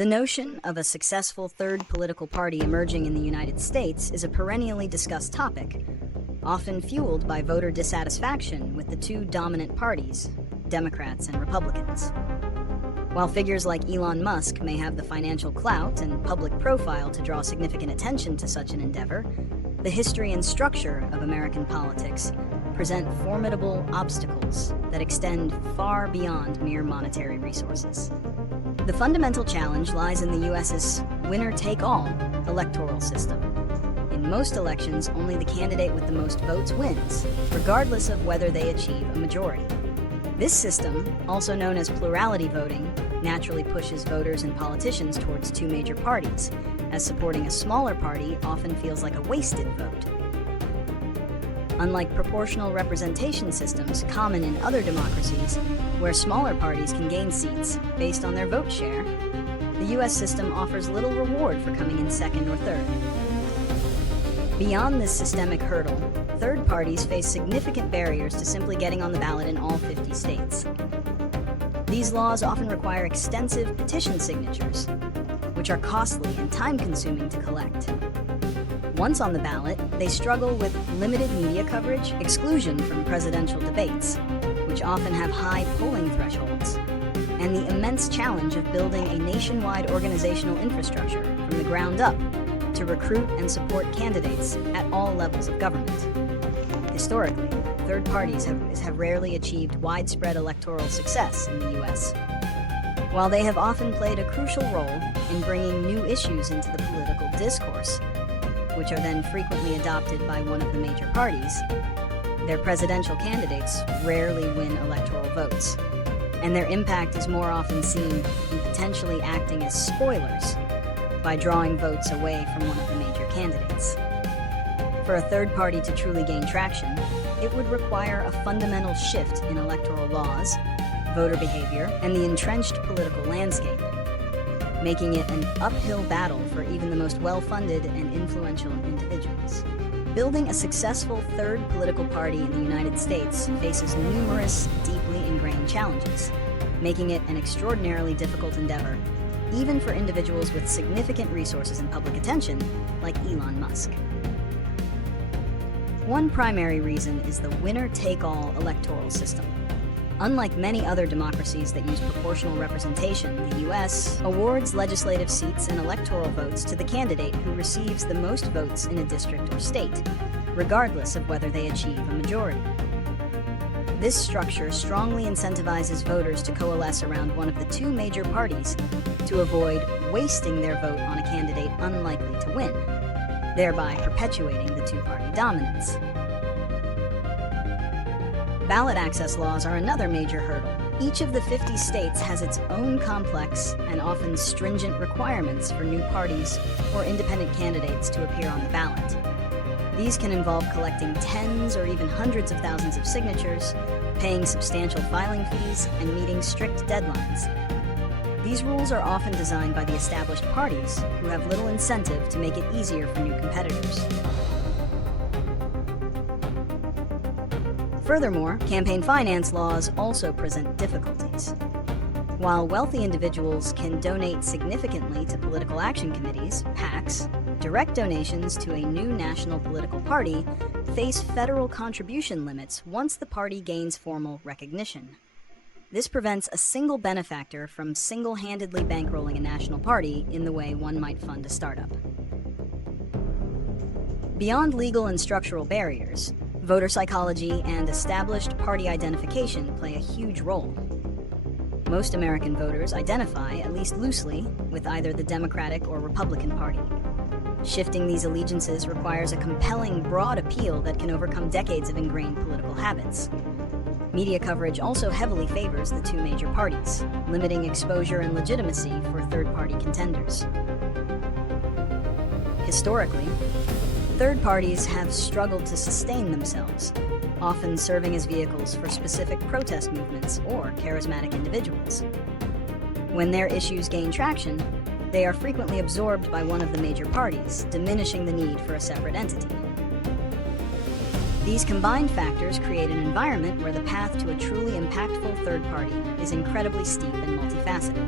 The notion of a successful third political party emerging in the United States is a perennially discussed topic, often fueled by voter dissatisfaction with the two dominant parties, Democrats and Republicans. While figures like Elon Musk may have the financial clout and public profile to draw significant attention to such an endeavor, the history and structure of American politics present formidable obstacles that extend far beyond mere monetary resources. The fundamental challenge lies in the U.S.'s winner-take-all electoral system. In most elections, only the candidate with the most votes wins, regardless of whether they achieve a majority. This system, also known as plurality voting, naturally pushes voters and politicians towards two major parties, as supporting a smaller party often feels like a wasted vote. Unlike proportional representation systems common in other democracies, where smaller parties can gain seats based on their vote share, the U.S. system offers little reward for coming in second or third. Beyond this systemic hurdle, third parties face significant barriers to simply getting on the ballot in all 50 states. These laws often require extensive petition signatures, which are costly and time-consuming to collect. Once on the ballot, they struggle with limited media coverage, exclusion from presidential debates, which often have high polling thresholds, and the immense challenge of building a nationwide organizational infrastructure from the ground up to recruit and support candidates at all levels of government. Historically, third parties have rarely achieved widespread electoral success in the U.S. While they have often played a crucial role in bringing new issues into the political discourse, which are then frequently adopted by one of the major parties, their presidential candidates rarely win electoral votes, and their impact is more often seen in potentially acting as spoilers by drawing votes away from one of the major candidates. For a third party to truly gain traction, it would require a fundamental shift in electoral laws, voter behavior, and the entrenched political landscape, making it an uphill battle for even the most well-funded and influential individuals. Building a successful third political party in the United States faces numerous, deeply ingrained challenges, making it an extraordinarily difficult endeavor, even for individuals with significant resources and public attention, like Elon Musk. One primary reason is the winner-take-all electoral system. Unlike many other democracies that use proportional representation, the U.S. awards legislative seats and electoral votes to the candidate who receives the most votes in a district or state, regardless of whether they achieve a majority. This structure strongly incentivizes voters to coalesce around one of the two major parties to avoid wasting their vote on a candidate unlikely to win, thereby perpetuating the two-party dominance. Ballot access laws are another major hurdle. Each of the 50 states has its own complex and often stringent requirements for new parties or independent candidates to appear on the ballot. These can involve collecting tens or even hundreds of thousands of signatures, paying substantial filing fees, and meeting strict deadlines. These rules are often designed by the established parties, who have little incentive to make it easier for new competitors. Furthermore, campaign finance laws also present difficulties. While wealthy individuals can donate significantly to political action committees, PACs, direct donations to a new national political party face federal contribution limits once the party gains formal recognition. This prevents a single benefactor from single-handedly bankrolling a national party in the way one might fund a startup. Beyond legal and structural barriers, voter psychology and established party identification play a huge role. Most American voters identify, at least loosely, with either the Democratic or Republican Party. Shifting these allegiances requires a compelling, broad appeal that can overcome decades of ingrained political habits. Media coverage also heavily favors the two major parties, limiting exposure and legitimacy for third-party contenders. Historically, third parties have struggled to sustain themselves, often serving as vehicles for specific protest movements or charismatic individuals. When their issues gain traction, they are frequently absorbed by one of the major parties, diminishing the need for a separate entity. These combined factors create an environment where the path to a truly impactful third party is incredibly steep and multifaceted.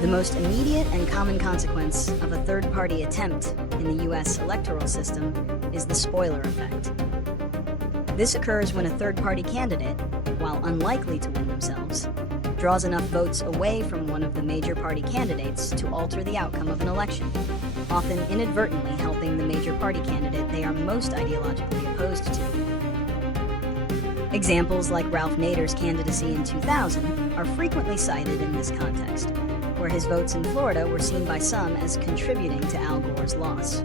The most immediate and common consequence of a third-party attempt in the U.S. electoral system is the spoiler effect. This occurs when a third-party candidate, while unlikely to win themselves, draws enough votes away from one of the major party candidates to alter the outcome of an election, often inadvertently helping the major party candidate they are most ideologically opposed to. Examples like Ralph Nader's candidacy in 2000 are frequently cited in this context, where his votes in Florida were seen by some as contributing to Al Gore's loss.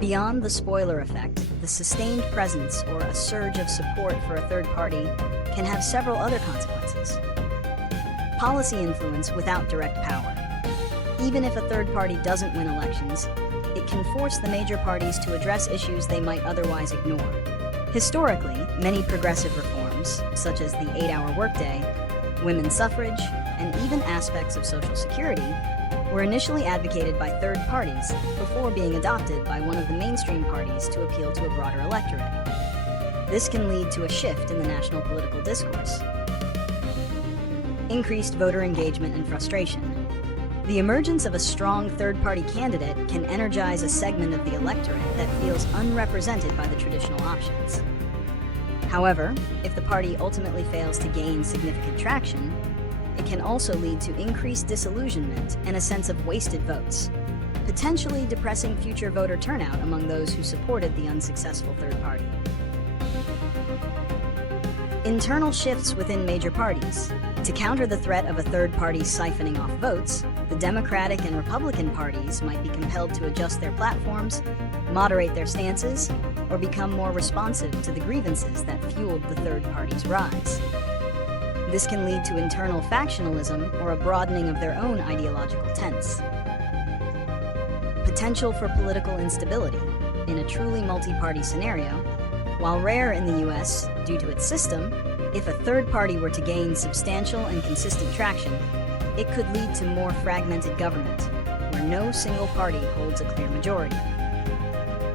Beyond the spoiler effect, the sustained presence or a surge of support for a third party can have several other consequences. Policy influence without direct power. Even if a third party doesn't win elections, it can force the major parties to address issues they might otherwise ignore. Historically, many progressive reforms, such as the 8-hour workday, women's suffrage, and even aspects of Social Security, were initially advocated by third parties before being adopted by one of the mainstream parties to appeal to a broader electorate. This can lead to a shift in the national political discourse. Increased voter engagement and frustration. The emergence of a strong third-party candidate can energize a segment of the electorate that feels unrepresented by the traditional options. However, if the party ultimately fails to gain significant traction, it can also lead to increased disillusionment and a sense of wasted votes, potentially depressing future voter turnout among those who supported the unsuccessful third party. Internal shifts within major parties. To counter the threat of a third party siphoning off votes, the Democratic and Republican parties might be compelled to adjust their platforms, moderate their stances, or become more responsive to the grievances that fueled the third party's rise. This can lead to internal factionalism or a broadening of their own ideological tents. Potential for political instability. In a truly multi-party scenario, while rare in the U.S. due to its system, if a third party were to gain substantial and consistent traction, it could lead to more fragmented government, where no single party holds a clear majority.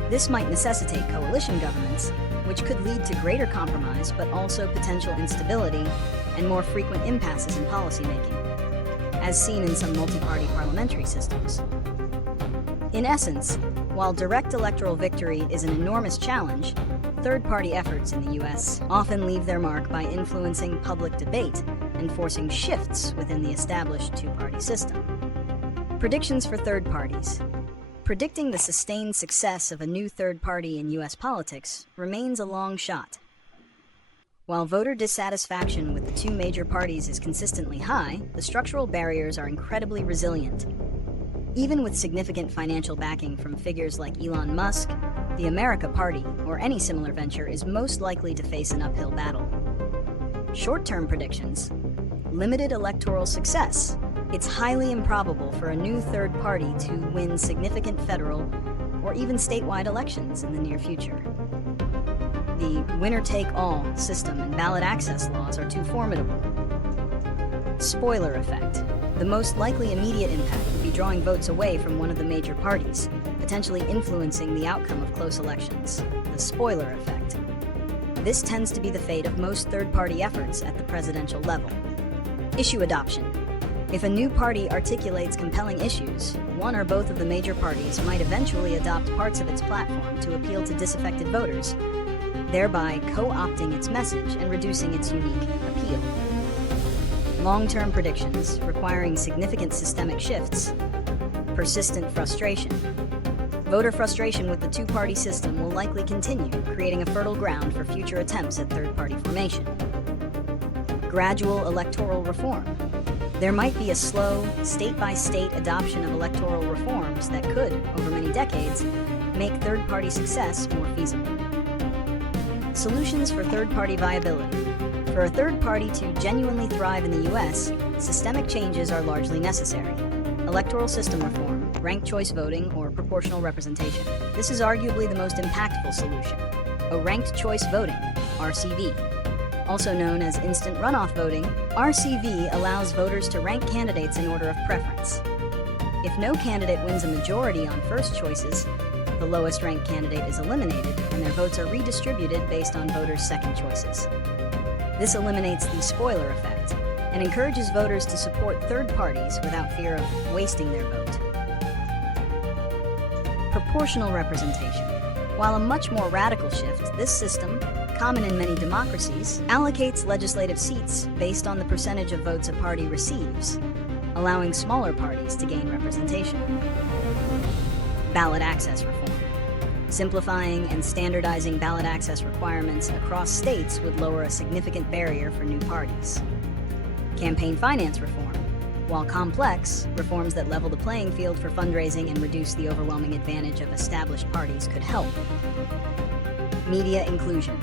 This might necessitate coalition governments, which could lead to greater compromise but also potential instability and more frequent impasses in policymaking, as seen in some multi-party parliamentary systems. In essence, while direct electoral victory is an enormous challenge, third-party efforts in the U.S. often leave their mark by influencing public debate and forcing shifts within the established two-party system. Predictions for third parties. Predicting the sustained success of a new third party in U.S. politics remains a long shot. While voter dissatisfaction with the two major parties is consistently high, the structural barriers are incredibly resilient. Even with significant financial backing from figures like Elon Musk, the America Party, or any similar venture, is most likely to face an uphill battle. Short-term predictions. Limited electoral success. It's highly improbable for a new third party to win significant federal or even statewide elections in the near future. The winner-take-all system and ballot access laws are too formidable. Spoiler effect. The most likely immediate impact would be drawing votes away from one of the major parties, potentially influencing the outcome of close elections. The spoiler effect. This tends to be the fate of most third-party efforts at the presidential level. Issue adoption. If a new party articulates compelling issues, one or both of the major parties might eventually adopt parts of its platform to appeal to disaffected voters, thereby co-opting its message and reducing its unique appeal. Long-term predictions requiring significant systemic shifts. Persistent frustration. Voter frustration with the two-party system will likely continue, creating a fertile ground for future attempts at third-party formation. Gradual electoral reform. There might be a slow, state-by-state adoption of electoral reforms that could, over many decades, make third-party success more feasible. Solutions for third-party viability. For a third party to genuinely thrive in the U.S., systemic changes are largely necessary. Electoral system reform, ranked choice voting, or proportional representation. This is arguably the most impactful solution. A ranked choice voting, RCV. Also known as instant runoff voting, RCV allows voters to rank candidates in order of preference. If no candidate wins a majority on first choices, the lowest ranked candidate is eliminated and their votes are redistributed based on voters' second choices. This eliminates the spoiler effect, and encourages voters to support third parties without fear of wasting their vote. Proportional representation. While a much more radical shift, this system, common in many democracies, allocates legislative seats based on the percentage of votes a party receives, allowing smaller parties to gain representation. Ballot access reform. Simplifying and standardizing ballot access requirements across states would lower a significant barrier for new parties. Campaign finance reform. While complex, reforms that level the playing field for fundraising and reduce the overwhelming advantage of established parties could help. Media inclusion.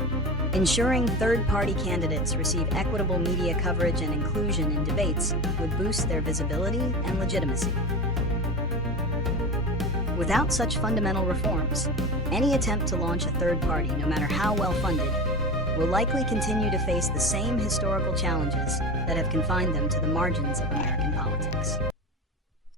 Ensuring third-party candidates receive equitable media coverage and inclusion in debates would boost their visibility and legitimacy. Without such fundamental reforms, any attempt to launch a third party, no matter how well-funded, will likely continue to face the same historical challenges that have confined them to the margins of American politics.